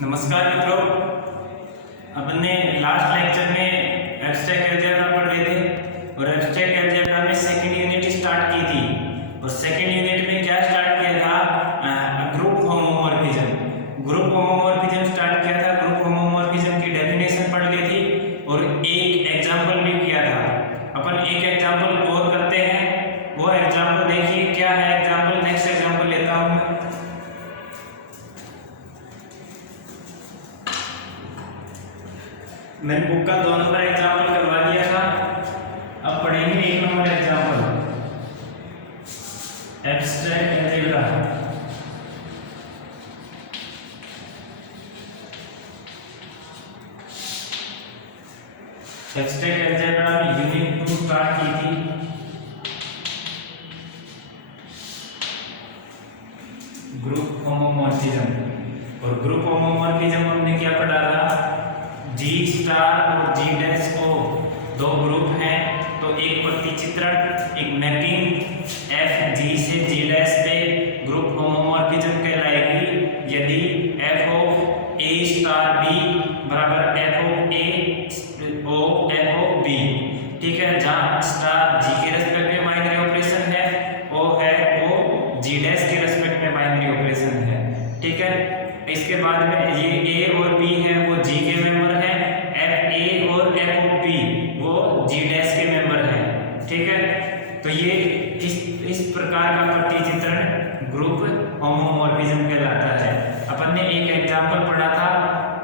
नमस्कार मित्रों, अपने लास्ट लेक्चर में एब्स्ट्रैक्ट अलजेब्रा पढ़ रहे थे और एब्स्ट्रैक्ट अलजेब्रा में सेकंड यूनिट स्टार्ट की थी। और सेकंड यूनिट में क्या स्टार्ट किया था? Group homomorphism. Group homomorphism start किया था। ग्रुप होमोमॉर्फिज्म की डेफिनेशन पढ़ ली थी और एक एग्जाम्पल भी किया था। अपन एक एग्जाम्पल और करते हैं, वो एग्जाम्पल देखिए क्या है। एग्जाम्पल नेक्स्ट एग्जाम्पल लेता हूँ मैं। मैंने बुक का 2 नंबर एग्जाम्पल करवा दिया था, अब पढ़ेंगे 1 number example. Abstract algebra. Abstract algebra में यूनिट 2 स्टार्ट की थी। Group homomorphism. और ग्रुप होमोमॉर्फिज्म हमने क्या पढ़ा था? जी स्टार और जी डैश को दो ग्रुप हैं, तो एक प्रतिचित्रण, एक मैपिंग एफ जी से जी डैश पे ग्रुप होमोमॉर्फिज्म कहलाएगी यदि F of A star B बराबर F of A O F of B. ठीक है, जहां स्टार जी के रेस्पेक्ट में बाइनरी ऑपरेशन है, ओ है वो जी डैश के रेस्पेक्ट में बाइनरी ऑपरेशन है। ठीक है, इसके बाद में ये ए और बी है वो जी के मेंबर है, एफ ए और एफ ओ बी वो जी डैश के मेंबर है। ठीक है, तो ये इस प्रकार का प्रतिचित्रण ग्रुप होमोमॉर्फिज्म कहलाता है। अपन ने एक एग्जांपल पढ़ा था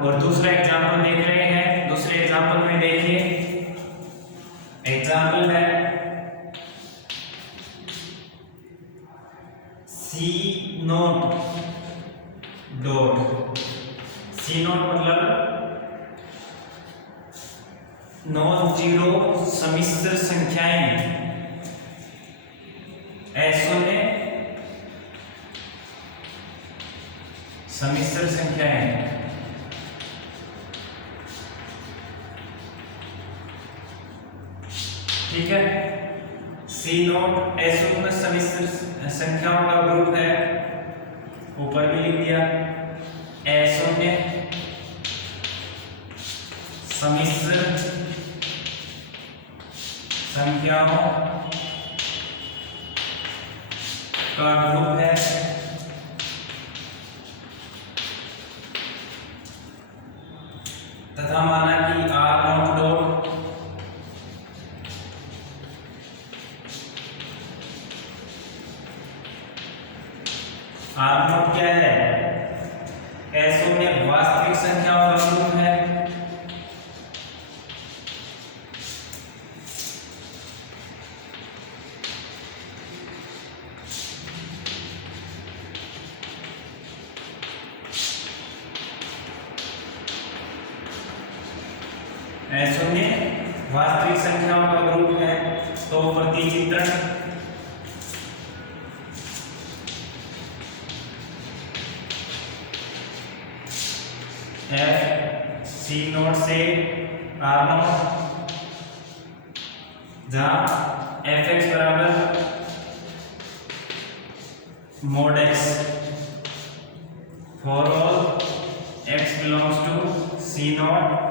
और दूसरा एग्जांपल देख रहे हैं। दूसरे एग्जांपल में देखिए, एग्जांपल है सी नोट डॉट। सी नोट मतलब नॉन जीरो सम्मिश्र संख्याएं शून्य सम्मिश्र संख्याएं। ठीक है, सी नोट अशून्य सम्मिश्र संख्याओं का ग्रुप है, ऊपर भी लिख दिया। अशून्य सम्मिश्र संख्याओं का ग्रुप है तथा माना कि R nought dot R nought क्या है? अशून्य वास्तविक संख्याओं का ग्रुप है शून्य वास्तविक संख्याओं का ग्रुप है। तो प्रतिचित्रण एफ सी नोट से आर नोट, जहां एफ एक्स बराबर mod X for all X belongs to C nought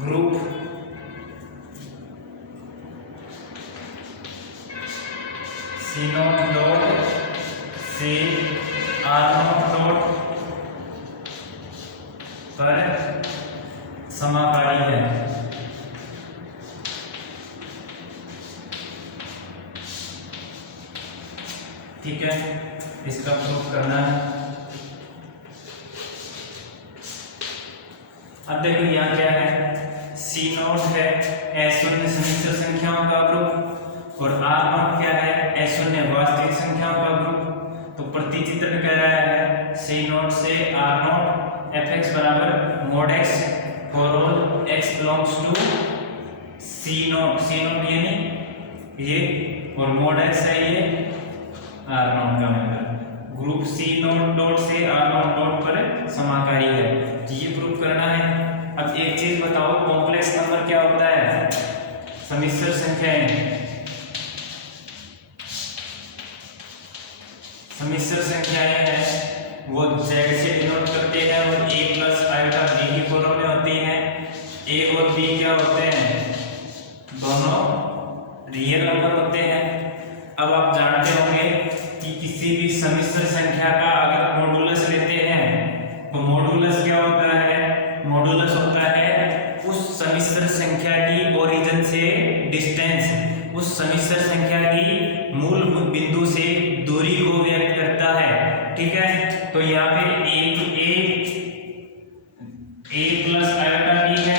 group C nought dot से आर नोट डॉट पर समाकारी है। ठीक है, इसका प्रूफ करना है। अब देखो यहाँ क्या है, सी नोट है अशून्य सम्मिश्र संख्याओं का ग्रुप और आर नोट क्या है? अशून्य वास्तविक संख्याओं का ग्रुप। तो प्रतिचित्रण कह रहा है सी नोट से आर नोट एफ एक्स बराबर mod X for all X belongs to C nought. C nought यानी ये और मोड एक्स है ये आर नोट का member. Group C nought dot से आर नोट डॉट पर समाकारी है, तो ये प्रूफ करना है। अब एक चीज बताओ, कॉम्प्लेक्स नंबर क्या होता है? सम्मिश्र संख्याएं। सम्मिश्र संख्याएं हैं वो z से डिनोट करते हैं और a प्लस आयोटा b की फॉर्म में होती हैं। a और b क्या होते हैं, दोनों रियल नंबर होते हैं। अब आप जानते होंगे कि किसी भी समिश्र संख्या का अगर मॉडुलस लेते हैं तो मॉडुलस क्या होता है, मॉडुलस होता है उस समिश्र संख्या की ओरिजिन से डिस्टेंस, उस समिश्र संख्या की मूल बिंदु से दूरी को व्यक्त करता है। ठीक है, तो यहाँ पे a प्लस आयोटा b है,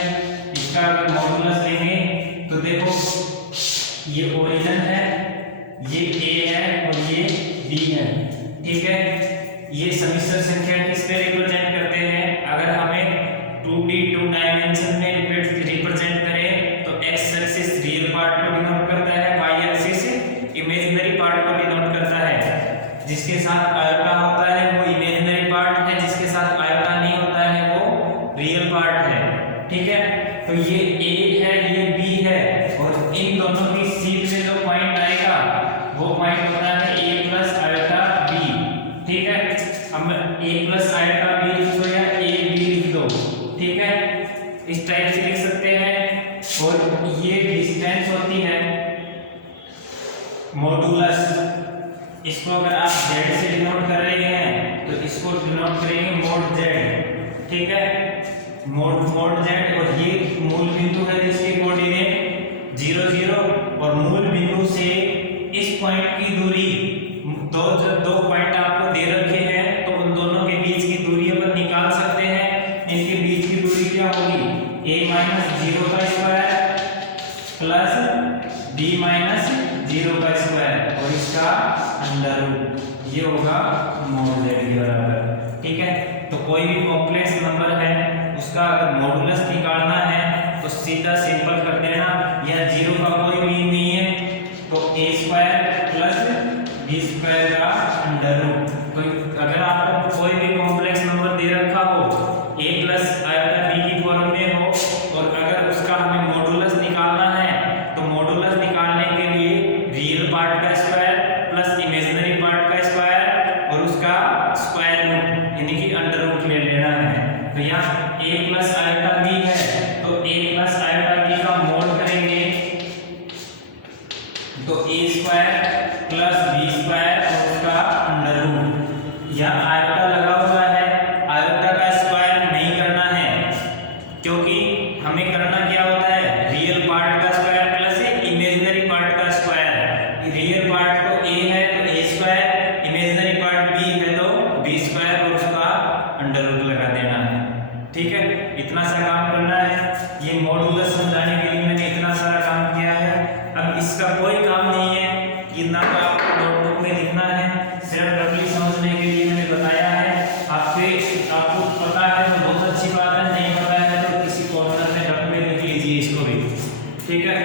इसका अगर मॉडुलस लेंगे तो देखो ये ओरिजिन है, ये a है और ये b है। ठीक है, ये समिश्र संख्या किस पे रिप्रेजेंट करते हैं, अगर हमें 2D 2 डायमेंशन में रिप्रेजेंट करें तो x एक्सिस रियल पार्ट को डिनोट करता है, y एक्सिस इमेजिनरी पार्ट को डिनोट करता है। जिसके साथ आयोटा होता है वो इमेजिनरी पार्ट है, जिसके साथ आयोटा नहीं होता है वो रियल पार्ट है। ठीक है, तो ये a है ये b है और इन दोनों की सीध में जो पॉइंट आएगा वो पॉइंट होता है a प्लस आयोटा b। ठीक है, हम a प्लस आयोटा b लिख दो या a b लिख दो। ठीक है, इस टाइप से लिख सकते हैं। और ये डिस्टेंस होती है मॉडुलस, इसको अगर आप z से डिनोट कर रहे हैं तो इसको डिनोट करेंगे मोड z। ठीक है, मोड z और ये मूल बिंदु है जिसके कोऑर्डिनेट 0 0 और मूल बिंदु से इस पॉइंट की दूरी दो पॉइंट आपको दे रखे हैं तो उन दोनों के बीच की दूरी अपन निकाल सकते हैं। इनके बीच की दूरी क्या होगी, a माइनस 0 का स्क्वायर प्लस b माइनस 0 का स्क्वायर और इसका अंडर रूट, ये होगा मोड z के बराबर। ठीक है, तो कोई भी कॉम्प्लेक्स नंबर है उसका अगर मॉडुलस निकालना है तो सीधा सिंपल कर देना, यह 0 का कोई मीन नहीं है तो a square plus b square का अंडर रूट। तो अगर आपको कोई भी कॉम्प्लेक्स नंबर दे रखा हो a प्लस आयोटा b की फॉर्म में हो और अगर उसका हमें मॉडुलस निकालना है तो मॉडुलस निकालने के लिए रियल पार्ट का स्क्वायर प्लस इमेजिनरी पार्ट का स्क्वायर और उसका स्क्वायर रूट यानी कि अंडर रूट ले लेना है। तो यहाँ a प्लस आयोटा b है तो a प्लस आयोटा b का मोड करेंगे तो a square plus b square और उसका अंडर रूट। यहाँ आयोटा लगा हुआ है, आयोटा का स्क्वायर नहीं करना है क्योंकि हमें करना क्या होता है, रियल पार्ट का स्क्वायर प्लस इमेजिनरी पार्ट का स्क्वायर। रियल पार्ट तो a है तो a square, imaginary part b है तो b स्क्वायर और उसका अंडर रूट लगा देना है। ठीक है, इतना सा काम करना है। ये मॉडुलस समझाने के लिए मैंने इतना सारा काम किया है। अब इसका कोई काम नहीं है कि ना तो आपको नोटबुक में लिखना है, सिर्फ रफली समझने के लिए मैंने बताया है। आपको पता है तो बहुत अच्छी बात है, नहीं पता है तो किसी कॉर्नर में रफ में लिख लीजिए इसको भी। ठीक है,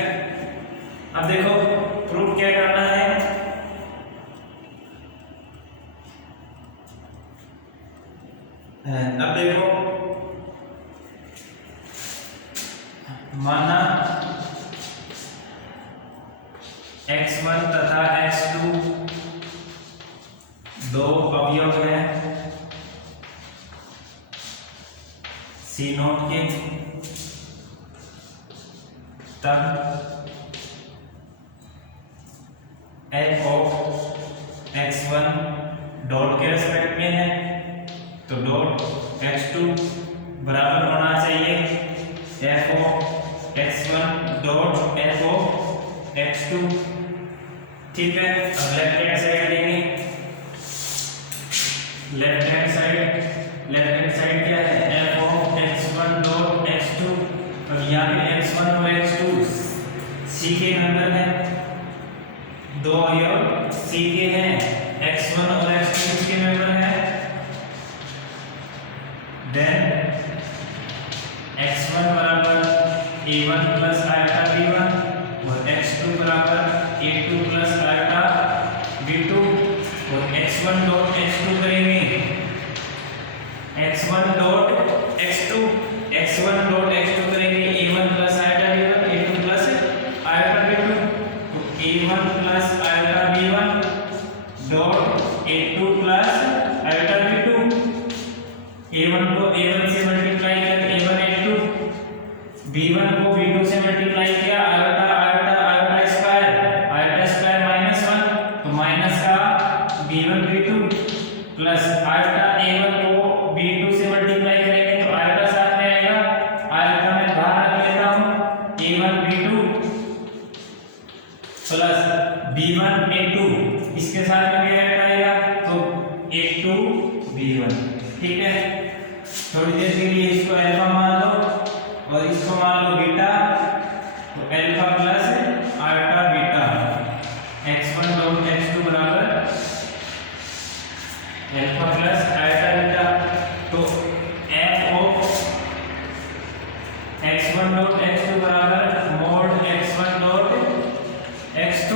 अब देखो प्रूफ क्या करना है। अब देखो माना x1 तथा x2 दो अवयव हैं C0 के, तब f ऑफ x1 डॉट के रेस्पेक्ट में है तो डॉट x2 बराबर होना चाहिए f of x1 dot f of x2। ठीक है, अब लेफ्ट हैंड साइड लेंगे, लेफ्ट हैंड साइड क्या है, f of x1 dot x2। अब यहाँ पे x1 और x2 c के नंबर है, दो अवयव c के हैं, x1 और x2 किसके नंबर है, देन x1 बराबर a1 प्लस आयोटा b1 और x2 बराबर a2 प्लस आयोटा b2 और x1 डॉट x2 करेंगे, x1 डॉट x2 करेंगे a1 plus iota b1 a2 plus iota b2 तो a1 plus iota b1 dot a2 plus iota b2 b1 को b2 से multiply किया, iota iota iota square -1 तो minus का b1 b2 plus iota a1 को b2 से multiply करेंगे तो आयोटा साथ में आएगा, आयोटा में बाहर रख लेता हूं a1 b2 plus b1 a2, इसके साथ में क्या आएगा तो a2 b1। ठीक है, थोड़ी देर के लिए इसको अल्फा मान लो और इसको मान लो बीटा, तो alpha plus iota beta x1 dot x2 बराबर अल्फा प्लस आयोटा बीटा। तो f of x1 dot x2 बराबर मोड x1 डॉट x2,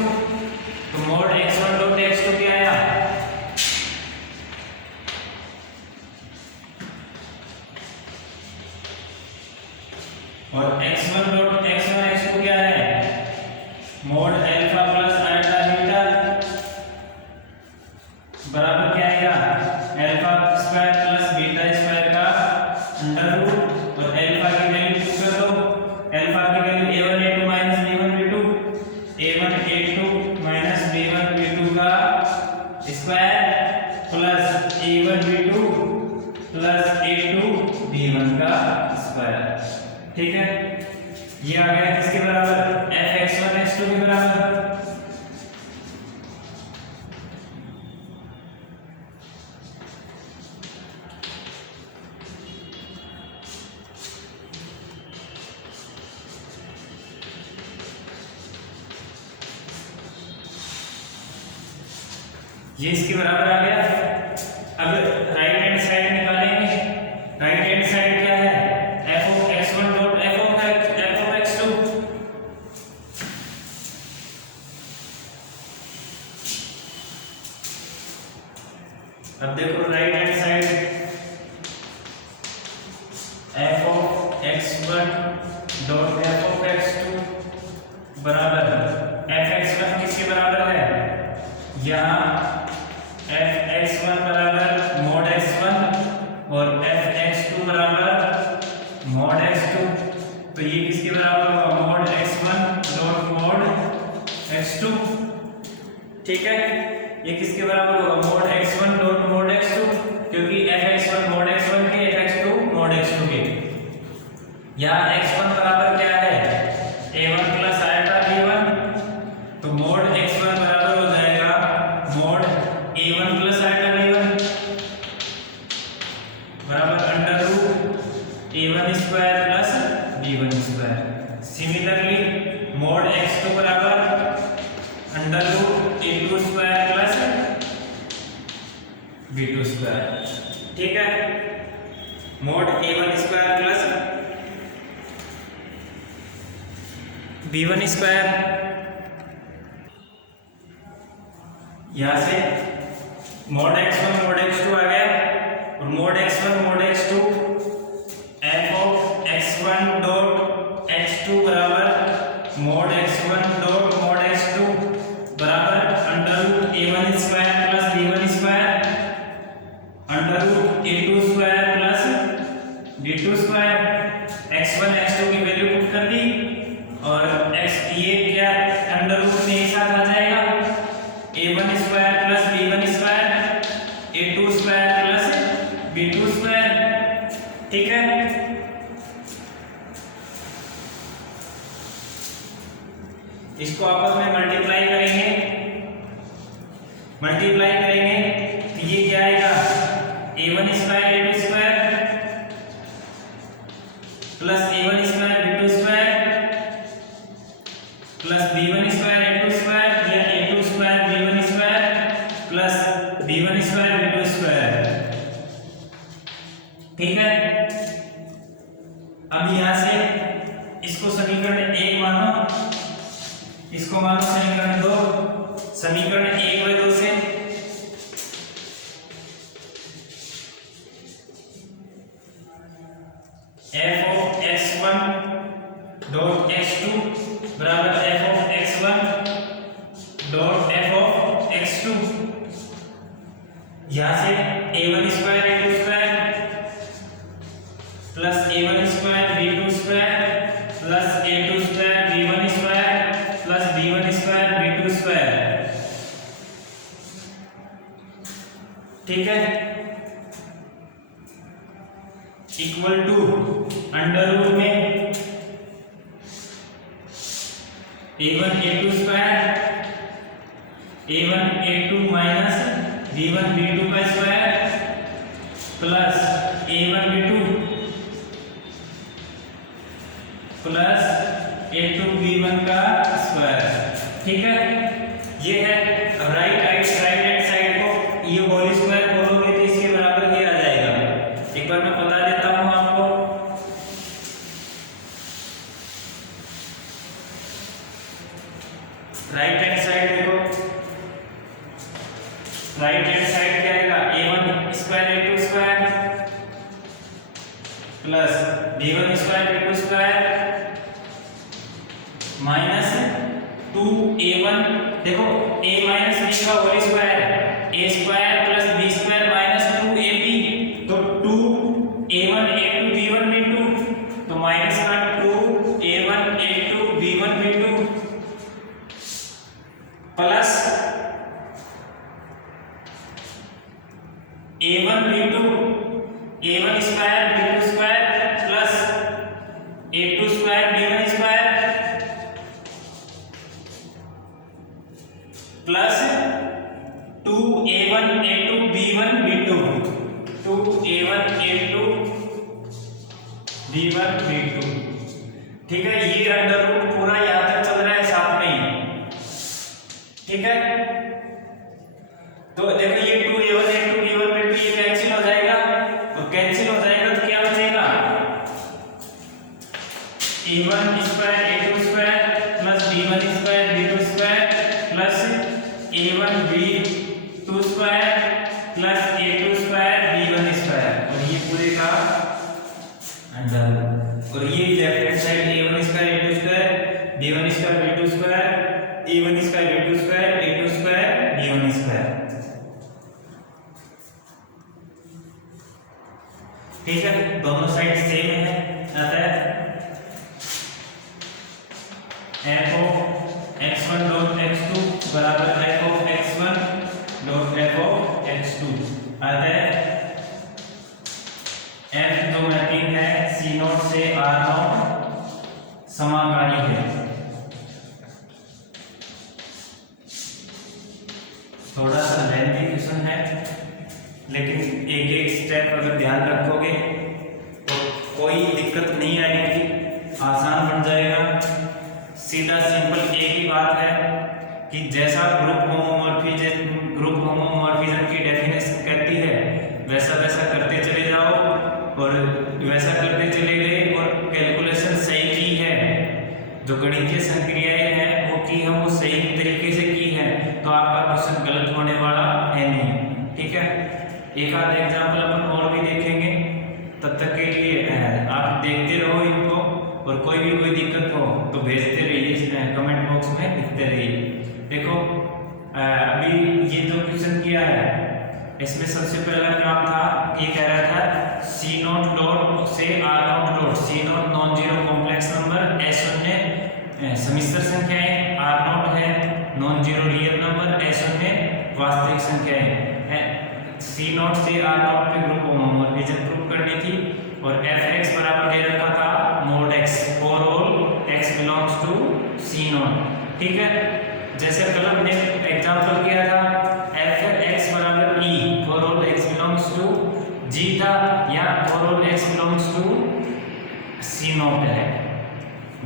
तो मोड x1 डॉट x2 क्या आया, और x1 डॉट x1 x2 क्या है, mode alpha plus iota beta बराबर क्या आएगा, alpha square plus beta square का अंडर रूट, और अल्फा की वैल्यू पुट कर दो, अल्फा की value a1 a2 minus b1 b2, a1 a2 minus b1 b2 का square plus a1 b2 plus a2 b1 का स्क्वायर। ठीक है, ये आ गया किसके बराबर, f(x1 x2) के बराबर। ये इसके बराबर आ गया। अब राइट हैंड साइड निकालेंगे, राइट हैंड साइड क्या है, f of x1 dot f of x2, अब देखो right hand side f of x1 dot f of x2 बराबर f(x1) किसके बराबर है, यहाँ f(x1) बराबर मोड x1 और f(x2) बराबर मोड x2, तो ये किसके बराबर होगा, mode x1 dot mod x2। ठीक है, ये किसके बराबर होगा, mode x1 dot mod x2, क्योंकि f(x1) मोड x1 के, f(x2) मोड x2 के। यहाँ x1 बराबर क्या है, a1 प्लस आयोटा b1, तो मोड x1 बराबर हो जाएगा mode a1 plus iota b1 बराबर under root a1 square plus b1 square. Similarly mod x2 बराबर under root a2 square plus b2 square. ठीक है, mode a1 square plus b1 square, यहां से मोड x1 मोड x2 आ गया, और mod x1 mod x2 f of x1 dot x2 बराबर mod x1 dot mod x2 बराबर under root a1 square plus b1 square under root a2 square plus b2 square. x1 x2 की value put कर दी, और x ये क्या under root में एक साथ आ जाएगा, a1 square plus b1 square a2 square plus b2 square. ठीक है, इसको आपस में मल्टीप्लाई करेंगे, मल्टीप्लाई करेंगे तो ये क्या आएगा, a1 square a2 square plus a1 square b2 square plus b1 square a2 square या a2 square b1 square plus b1 square b2 square. ठीक है, अब यहां से इसको समीकरण 1 मानो, इसको मानो समीकरण 2, समीकरण 1 व 2 से f of x1 dot x2 बराबर f of x1 dot f of x2, यहां से a1 square a2 square plus a1 square b2 square plus ठीक है, इक्वल टू अंडर रूट में a1 a2 square a1 a2 minus b1 b2 का square plus a1 b2 plus a2 b1 का square. ठीक है, ये है राइट हैंड साइड को ये होल स्क्वायर बोलोगे तो इसके बराबर ये आ जाएगा। एक बार मैं बता देता हूं आपको, राइट हैंड साइड देखो, राइट हैंड साइड क्या आएगा a1 square a2 square plus b1 square b2 square minus 2a1 देखो a माइनस b का whole square a square plus b square minus 2ab तो 2a1 a2 b1 b2 तो minus का 2a1 a2 b1 b2 plus a1 b2 a1 square b2 square plus a2 square b1 square plus 2a1 a2 b1 b2 2a1 a2 b1 b2। ठीक है, ये under root पूरा यहां तक चल रहा है साथ में ही। ठीक है, तो देखो ये 2a1 a2 b1 b2 ये कैंसिल हो जाएगा, और कैंसिल हो जाएगा तो क्या बचेगा a1 square a2 square plus b1 square b2 square plus a1 b2 square plus a2 square b1 square, और ये पूरे का अंडर, और ये left hand side a1 square a2 square b1 square b2 square a1 square b2 square a2 square b1 square. ठीक है, दोनों side same है, अतः f of x1 dot x2 बराबर f of x1 dot f of x2, अतः f जो mapping है C0 से R0 समाकारी है। थोड़ा सा लेंथी क्वेश्चन है, लेकिन एक एक स्टेप अगर ध्यान रखोगे तो कोई दिक्कत नहीं आएगी, आसान बन जाएगा। सीधा सिंपल एक ही बात है कि जैसा ग्रुप होमोमॉर्फिज्म की डेफिनेशन कहती है वैसा वैसा करते चले जाओ, और वैसा करते चले गए और कैलकुलेशन सही की है, जो गणितीय संक्रियाएं हैं वो की हम वो सही तरीके से की है, तो आपका क्वेश्चन गलत होने वाला है नहीं। ठीक है, एक आध एग्जाम्पल अपन और भी देखेंगे, तब तक के लिए आप देखते रहो इनको, और कोई दिक्कत हो तो भेजते रहिए, कमेंट बॉक्स में लिखते रहिए। देखो अभी ये जो क्वेश्चन किया है इसमें सबसे पहला काम था, ये कह रहा था C0 डॉट से R0 dot, C0 non zero complex number, S0 समिश्र संख्याएं, R0 है non zero real number, S0 वास्तविक संख्याएं है। C0 से R0 पे ग्रुप होमोमॉर्फिज्म प्रूव करनी थी, और fx बराबर दे रखा था mod x for all x belongs to C0। ठीक है, जैसे कल हमने एग्जांपल किया था fx बराबर e for all x belongs to g था, या for all x belongs to C0 है।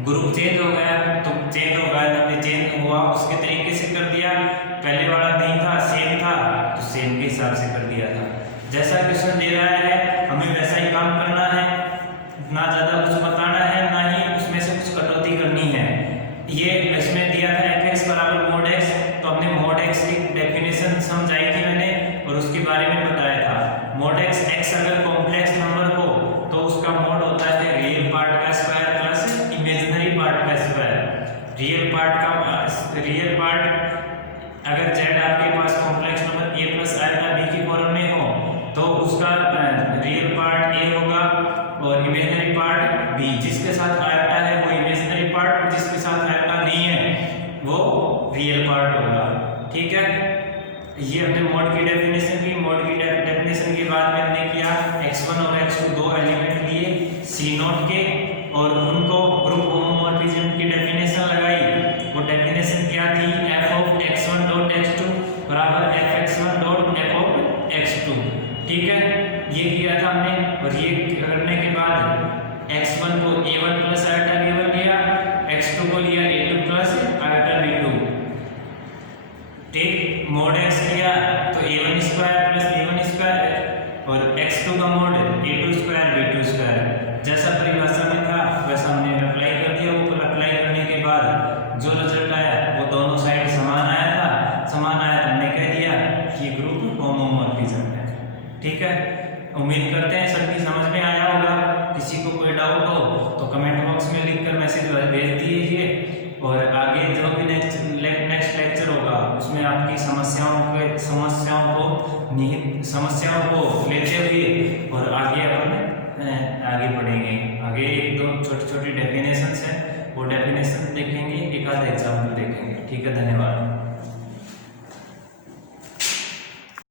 ग्रुप चेंज हो गया तो चेंज हो गया, तो चेंज हुआ उसके तरीके से कर दिया, पहले वाला नहीं था सेम था तो सेम के हिसाब से कर दिया था। जैसा क्वेश्चन दे रहा है हमें वैसा ही काम करना है, ना ज्यादा कुछ बताना है ना ही उसमें से कुछ कटौती करनी है। ये इसमें दिया था fx बराबर mod x, तो हमने mod x की डेफिनेशन समझाई थी मैंने, और उसके बारे में बताया था। mod x अगर कॉम्प्लेक्स नंबर हो तो उसका मोड होता है रियल पार्ट का स्क्वायर प्लस इमेजिनरी पार्ट का स्क्वायर। रियल पार्ट अगर z आपके पास complex number a plus alpha b की फॉर्म में हो तो उसका रियल पार्ट a होगा, और इमेजिनरी पार्ट b। जिसके साथ आल्फा है वो इमेजिनरी पार्ट, जिसके साथ आल्फा नहीं है वो रियल पार्ट होगा। ठीक है, ये हमने मोड की डेफिनेशन की, मोड की ठीक है, ये किया था हमने। और ये करने के बाद x1 को a1 प्लस आयोटा b1 लिया, x2 को लिया a2 प्लस आयोटा b2, ठीक। मोड x लिया तो a1 square plus b1 square और x2 का mode a2 square b2 square. जैसा परिभाषा में था वैसा हमने अप्लाई कर दिया। वो अप्लाई करने के बाद जो रिजल्ट आया वो दोनों साइड समान आया था। समान आया तो हमने कह दिया कि ग्रुप होमोमॉर्फिज्म है। ठीक है, उम्मीद करते हैं सबकी समझ में आया होगा। किसी को कोई डाउट हो तो कमेंट बॉक्स में लिखकर मैसेज भेज दीजिए। और आगे जो भी नेक्स्ट लेक्चर होगा उसमें आपकी समस्याओं को लेते हुए और आगे आगे बढ़ेंगे। आगे एक दो छोटी छोटी डेफिनेशंस हैं, वो डेफिनेशन देखेंगे, एक आधा एग्जाम्पल देखेंगे। ठीक है, धन्यवाद।